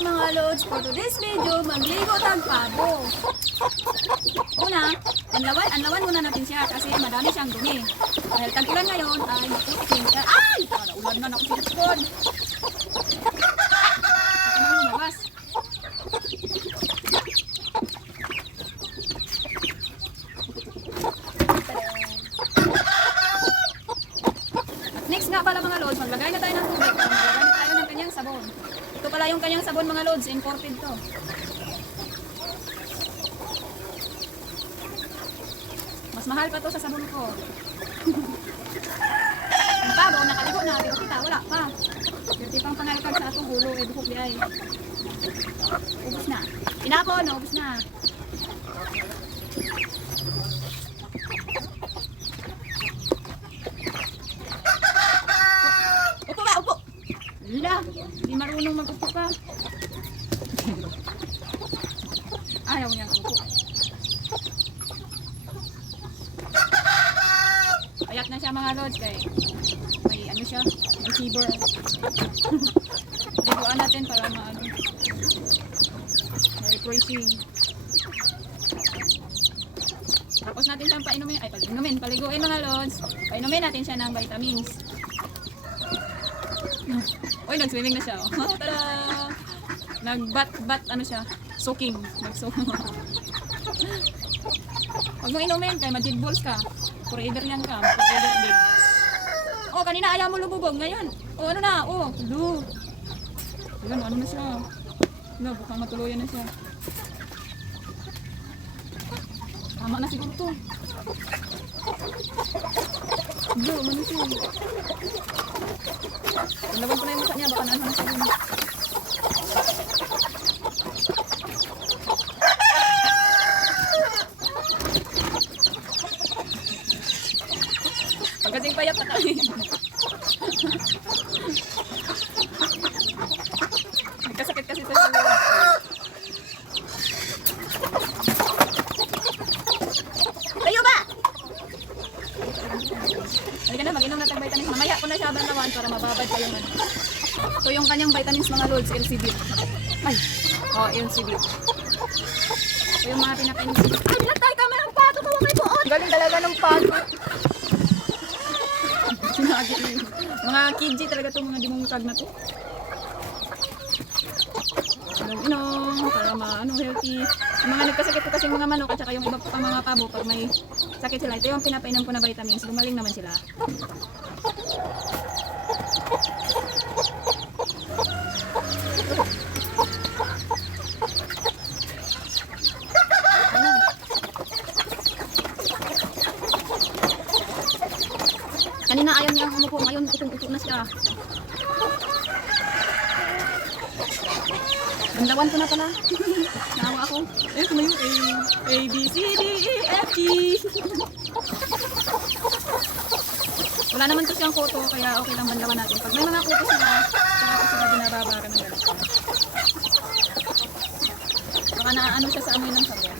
mga lods, for today's video, magligo tag pabo. Una, anlawan muna natin siya kasi madami siyang dumi. Dahil tag-ulan ngayon ay maputik siya. Ay! Para ulan na ako sa likod. Ito na lumabas. Next nga pala mga lods, maglagay na tayo ng tubig para maglagay na tayo ng kanyang sabon. Ito pala yung kanyang sabon mga lods, imported to. Mas mahal pa to sa sabon ko. Ang pabo, nakaligo na, pero kita, wala pa. Dirty pang pangalikag sa atong ulo, buhok di ay. Ubus na. Tinapon, ubus na. Upo ka, upo! Wala, hindi marunong mag-upo ka. Ayaw niya upo. Payat na siya mga lods kay may ano siya, may fever. Liguan natin para maano. Refreshing. Tapos natin siyang paliguin mga lods. Painumin natin siya ng vitamins. Uy, nag-swimming na siya. Oh. Tada! Nag-bat ano siya, soaking. Nag-soaking. Huwag mo inumin kay ma-dead balls ka. Forever yan ka. Forever dead. Oh, kanina ayaw mo lububog. Ngayon. Oh, ano na? Oh, lu. Ayan, ano na siya. No, bukang matuluyan na siya. Tama na siguro to. Lu, ano siya? Laban ko na yung mukha niya. Baka nahan siya rin. Pagkasing payat na tayo. Nagkasakit kasi sa sila. Tayo ba? Halika na, mag-inom na tag vitamins. Mamaya ko na siya banlawan para mababad pa yung ano. Ito yung kanyang vitamins mga lods, LCB. Ay, LCB. Ito yung mga pinapainis. Ay, binatay kami ng pato. Kawangay po. Galing talaga ng pato. Mga kidji talaga itong mga dimungkag na to. Inom para healthy. Yung mga nagkasakit po kasi mga manok at saka yung iba po pang mga pabo pag may sakit sila. Ito yung pinapainom ko na vitamins. Gumaling naman sila. Kanina ayaw niya umupo, ngayon utong-uto na siya. Bandawan ko na pala. Nawa ako. Tumayo. A, B, C, D, E, F, G. Wala naman to siyang koto, kaya okay lang bandawan natin. Pag may mga koto sila, saka sila binababara ng ganito. Baka naano siya sa amoy ng sabon.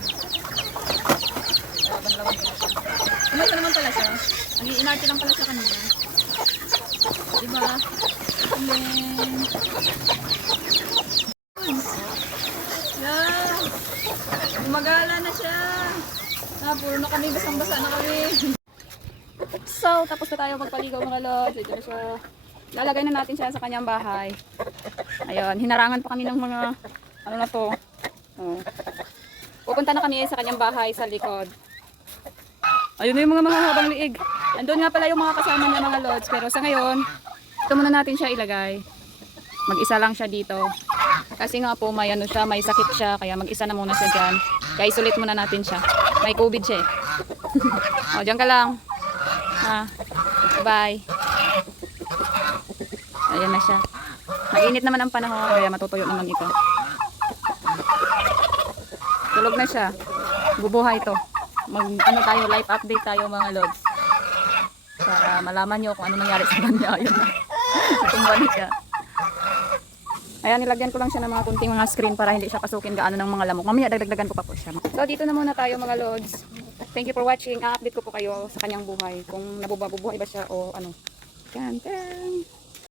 Kaya bandawan ko na siya. Tumayo naman pala siya. Inarte lang pala siya kanina. Diba? Amen. Yeah. Gumagala na siya. Puro na kami. Basang-basa na kami. So, tapos na tayo magpaligaw mga lods. Ito na siya. Lalagay na natin siya sa kanyang bahay. Ayun. Hinarangan pa kami ng mga ano na to. Oh. Pupunta na kami sa kanyang bahay sa likod. Ayun na yung mga habang liig. Andun nga pala yung mga kasama niya mga lods. Pero sa ngayon, ito muna natin siya ilagay. Mag-isa lang siya dito. Kasi nga po may ano siya, may sakit siya. Kaya mag-isa na muna siya dyan. Kaya isolate muna natin siya. May COVID siya eh. O, dyan ka lang. Ha. Bye. Ayan na siya. Mainit naman ang panahon. Kaya matutuyo naman ito. Tulog na siya. Bubuhay ito. Tayo, live update tayo mga lods. Para malaman nyo kung ano nangyari sa kanya. Ayun na. Tumba na siya. Ayan, nilagyan ko lang siya ng mga kunting mga screen para hindi siya pasukin gaano ng mga lamok. Mamaya dagdagan ko pa po siya. So, dito na muna tayo mga lods. Thank you for watching. A-update ko po kayo sa kanyang buhay. Kung nabubuhay ba siya o ano. Yan.